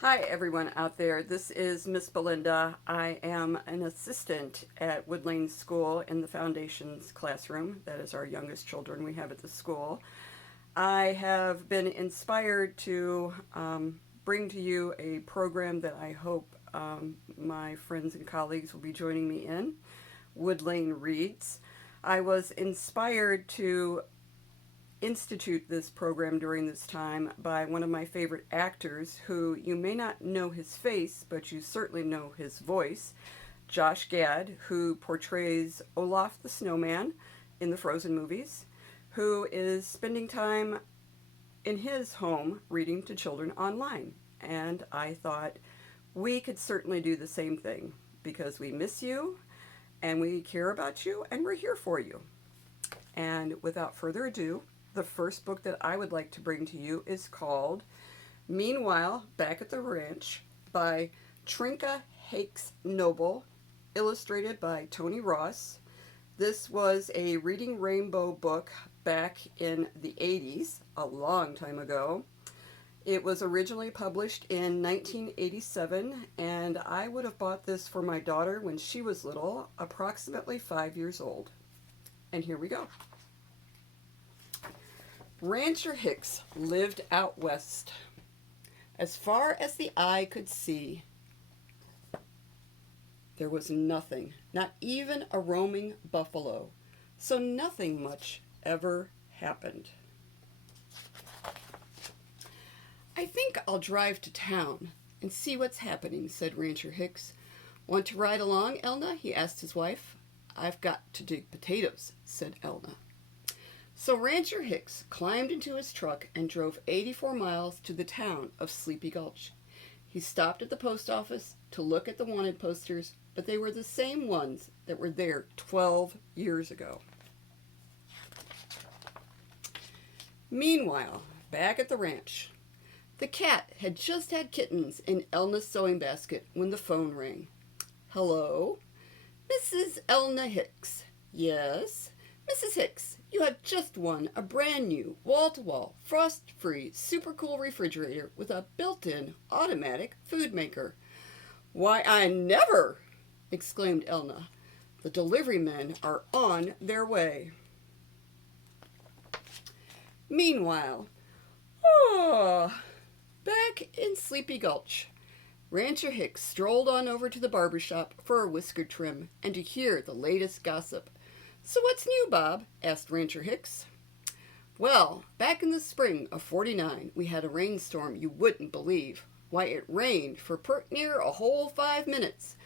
Hi everyone out there. This is Miss Belenda. I am an assistant at Wood Lane School in the Foundations classroom. That is our youngest children we have at the school. I have been inspired to bring to you a program that I hope my friends and colleagues will be joining me in, Wood Lane Reads. I was inspired to institute this program during this time by one of my favorite actors who you may not know his face, but you certainly know his voice, Josh Gad, who portrays Olaf the Snowman in the Frozen movies, who is spending time in his home reading to children online. And I thought we could certainly do the same thing because we miss you and we care about you and we're here for you. And without further ado, the first book that I would like to bring to you is called Meanwhile, Back at the Ranch by Trinka Hakes Noble, illustrated by Tony Ross. This was a Reading Rainbow book back in the 80s, a long time ago. It was originally published in 1987, and I would have bought this for my daughter when she was little, approximately 5 years old. And here we go. Rancher Hicks lived out west. As far as the eye could see, there was nothing, not even a roaming buffalo, so nothing much ever happened. I think I'll drive to town and see what's happening, said Rancher Hicks. Want to ride along, Elna? He asked his wife. I've got to dig potatoes, said Elna. So Rancher Hicks climbed into his truck and drove 84 miles to the town of Sleepy Gulch. He stopped at the post office to look at the wanted posters, but they were the same ones that were there 12 years ago. Meanwhile, back at the ranch, the cat had just had kittens in Elna's sewing basket when the phone rang. Hello? Mrs. Elna Hicks. Yes? Mrs. Hicks, you have just won a brand new wall-to-wall, frost-free, super cool refrigerator with a built-in automatic food maker. Why, I never! Exclaimed Elna. The delivery men are on their way. Meanwhile, back in Sleepy Gulch, Rancher Hicks strolled on over to the barber shop for a whisker trim and to hear the latest gossip. So what's new, Bob? Asked Rancher Hicks. Well, back in the spring of '49, we had a rainstorm you wouldn't believe. Why, it rained for pert near a whole 5 minutes.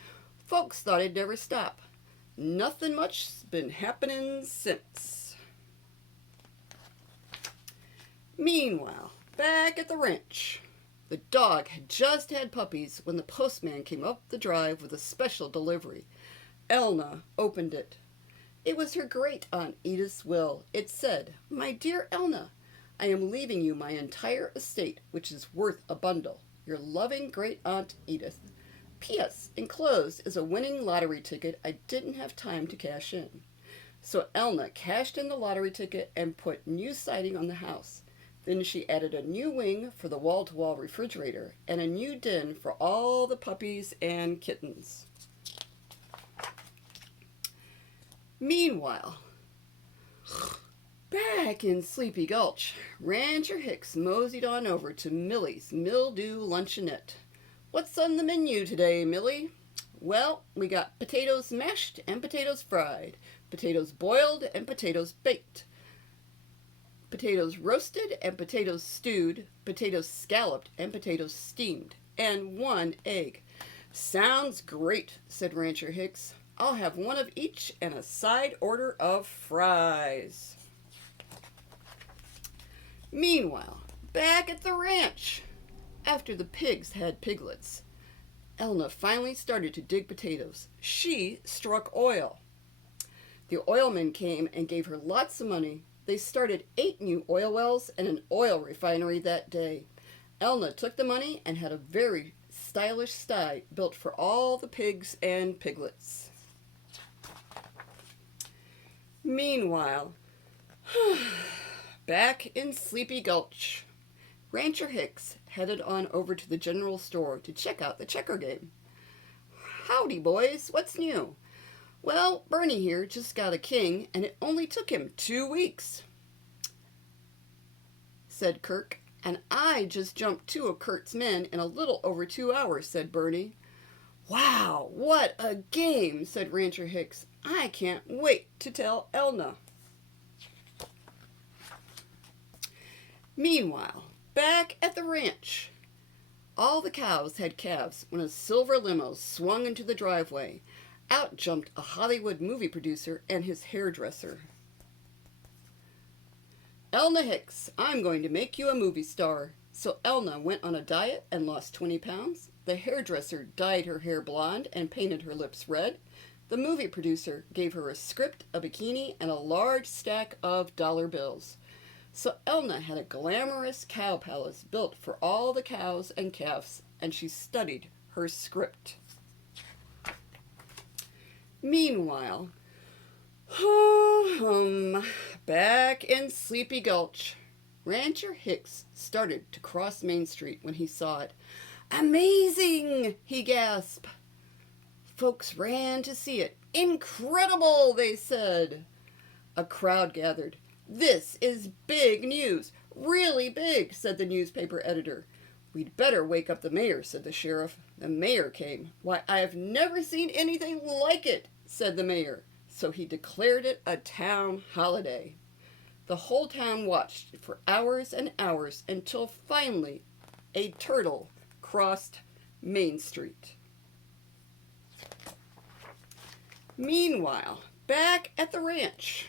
Folks thought it'd never stop. Nothing much's been happening since. Meanwhile, back at the ranch, the dog had just had puppies when the postman came up the drive with a special delivery. Elna opened it. It was her great-aunt Edith's will. It said, My dear Elna, I am leaving you my entire estate, which is worth a bundle. Your loving great-aunt Edith. P.S. Enclosed is a winning lottery ticket I didn't have time to cash in. So Elna cashed in the lottery ticket and put new siding on the house. Then she added a new wing for the wall-to-wall refrigerator and a new den for all the puppies and kittens. Meanwhile, back in Sleepy Gulch, Rancher Hicks moseyed on over to Millie's Mildew Luncheonette. What's on the menu today, Millie? Well, we got potatoes mashed and potatoes fried, potatoes boiled and potatoes baked, potatoes roasted and potatoes stewed, potatoes scalloped and potatoes steamed, and 1 egg. Sounds great, said Rancher Hicks. I'll have one of each and a side order of fries. Meanwhile, back at the ranch, after the pigs had piglets, Elna finally started to dig potatoes. She struck oil. The oilmen came and gave her lots of money. They started 8 new oil wells and an oil refinery that day. Elna took the money and had a very stylish sty built for all the pigs and piglets. Meanwhile, back in Sleepy Gulch, Rancher Hicks headed on over to the general store to check out the checker game. "Howdy, boys. What's new?" "Well, Bernie here just got a king, and it only took him 2 weeks," said Kirk. "And I just jumped 2 of Kurt's men in a little over 2 hours," said Bernie. "Wow, what a game," said Rancher Hicks. "I can't wait to tell Elna." Meanwhile, back at the ranch, all the cows had calves when a silver limo swung into the driveway. Out jumped a Hollywood movie producer and his hairdresser. "Elna Hicks, I'm going to make you a movie star." So Elna went on a diet and lost 20 pounds. The hairdresser dyed her hair blonde and painted her lips red. The movie producer gave her a script, a bikini, and a large stack of dollar bills. So Elna had a glamorous cow palace built for all the cows and calves, and she studied her script. Meanwhile, back in Sleepy Gulch, Rancher Hicks started to cross Main Street when he saw it. "Amazing!" he gasped. Folks ran to see it. "Incredible!" they said. A crowd gathered. "This is big news, really big," said the newspaper editor. "We'd better wake up the mayor," said the sheriff. The mayor came. "Why, I have never seen anything like it," said the mayor. So he declared it a town holiday. The whole town watched for hours and hours until finally a turtle crossed Main Street. Meanwhile, back at the ranch,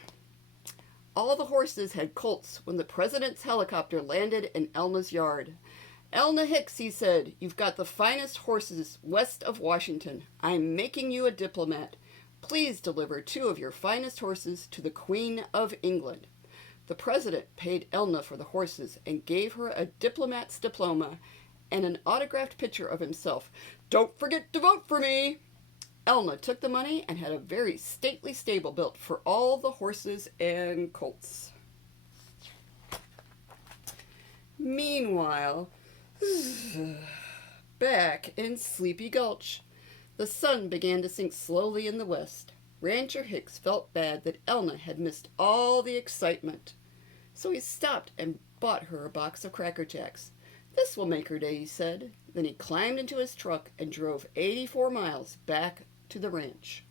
all the horses had colts when the president's helicopter landed in Elna's yard. "Elna Hicks," he said, "you've got the finest horses west of Washington. I'm making you a diplomat. Please deliver 2 of your finest horses to the Queen of England." The president paid Elna for the horses and gave her a diplomat's diploma and an autographed picture of himself. "Don't forget to vote for me." Elna took the money and had a very stately stable built for all the horses and colts. Meanwhile, back in Sleepy Gulch, the sun began to sink slowly in the west. Rancher Hicks felt bad that Elna had missed all the excitement. So he stopped and bought her a box of Cracker Jacks. "This will make her day," he said. Then he climbed into his truck and drove 84 miles back to the ranch.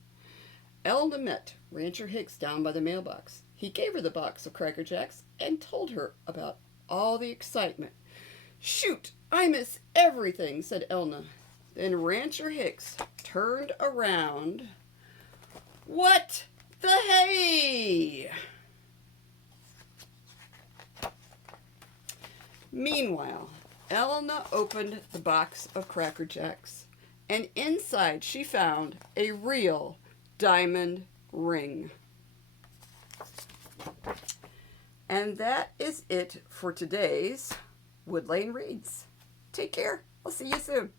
Elna met Rancher Hicks down by the mailbox. He gave her the box of Cracker Jacks and told her about all the excitement. "Shoot, I miss everything," said Elna. Then Rancher Hicks turned around. "What the hey?" Meanwhile, Elna opened the box of Cracker Jacks, and inside she found a real diamond ring. And that is it for today's Wood Lane Reads. Take care. I'll see you soon.